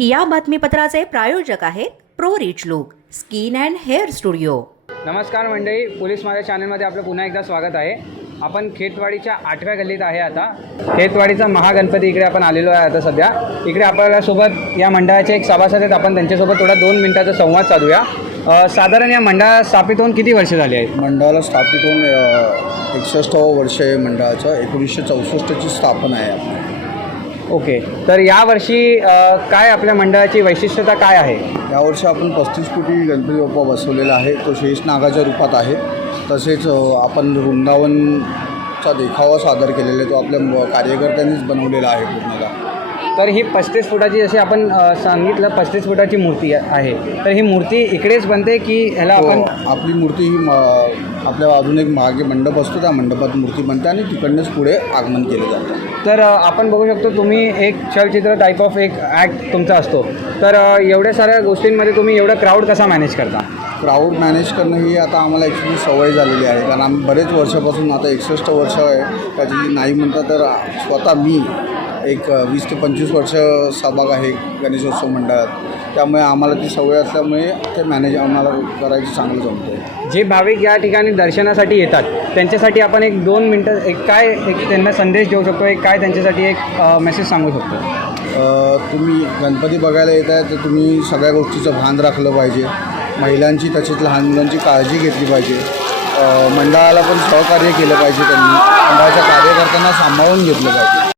या बातमीपत्राचे प्रायोजक आहेत Pro Rich Look Skin and Hair Studio. नमस्कार मंडळी पोलीस माझ्या चॅनलमध्ये आपलं पुन्हा एकदा स्वागत आहे. आपण खेतवाडीच्या आठव्या गल्लीत आहे आता. खेतवाडीचा महागणपती इकडे आपण आलेलो आहे आता सध्या. इकडे आपल्याला सोबत या मंडळाचे एक सभासद आहेत. आपण त्यांच्यासोबत थोडा दोन मिनिटाचा संवाद साधूया. साधारण या मंडळात स्थापित होऊन किती वर्ष झाली आहेत? मंडळाला स्थापित होऊन एकसष्टावं वर्ष आहे मंडळाचं. एकोणीसशे चौसष्टची स्थापना आहे आपली. ओके. तर यावर्षी अ, काय आपल्या मंडळाची वैशिष्ट्यता काय आहे? यावर्षी आपण पस्तीस कोटी गणपती बाप्पा बसवलेला आहे. तो शेष नागाच्या रूपात आहे. तसेच अ, आपण वृंदावनचा देखावा सादर केलेला आहे. तो आपल्या म- कार्यकर्त्यांनीच बनवलेला आहे पूर्णतः. तर ही पस्तीस फुटाची जशी आपण अ, सांगितलं पस्तीस फुटाची मूर्ती आहे. तर ही मूर्ती इकडेच बनते की ह्याला आपण तो आपली मूर्ती ही म- आपल्या अजून एक मागे मंडप असतो. त्या मंडपात मूर्ती बनते आणि तिकडनंच पुढे आगमन केलं जातं. तर आपण बघू शकतो तुम्ही एक चलचित्र टाईप ऑफ एक ॲक्ट तुमचा असतो. तर एवढ्या साऱ्या गोष्टींमध्ये तुम्ही एवढा क्राऊड कसा मॅनेज करता? क्राऊड मॅनेज करणं ही आता आम्हाला ॲक्च्युली सवय झालेली आहे. कारण आम्ही बरेच वर्षापासून आता एकसष्ट वर्ष आहे. त्याची नाही म्हणता तर स्वतः मी एक वीस ते पंचवीस वर्ष सहभाग आहे गणेशोत्सव मंडळात. त्यामुळे आम्हाला ती सवय असल्यामुळे ते मॅनेज आम्हाला करायची चांगलं जमतं. जे भाविक या ठिकाणी दर्शनासाठी येतात त्यांच्यासाठी आपण एक दोन मिनटं एक काय एक त्यांना संदेश देऊ शकतो एक काय त्यांच्यासाठी एक मेसेज सांगू शकतो? तुम्ही गणपती बघायला येत आहे तर तुम्ही सगळ्या गोष्टीचं भान राखलं पाहिजे. महिलांची तसेच लहान मुलांची काळजी घेतली पाहिजे. मंडळाला पण सहकार्य केलं पाहिजे त्यांनी. मंडळाच्या कार्यकर्त्यांना सांभाळून घेतलं पाहिजे.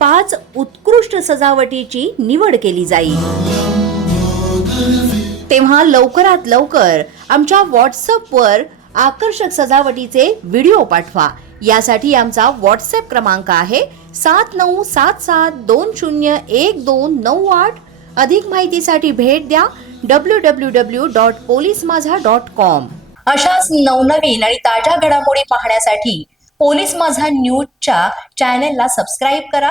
पाच उत्कृष्ट सजावटीची निवड केली जाईल. तेव्हा लवकरात लवकर आमच्या व्हॉट्सअपवर आकर्षक सजावटीचे व्हिडिओ पाठवा. यासाठी आमचा व्हॉट्सअप क्रमांक आहे सात नऊ सात सात दोन शून्य एक दोन नऊ आठ. अधिक माहितीसाठी भेट द्या W W W dot police Majha dot com अशाच नवनवीन आणि ताज्या घडामोडी पाहण्यासाठी पोलीस माझा न्यूजच्या चॅनेलला सबस्क्राईब करा.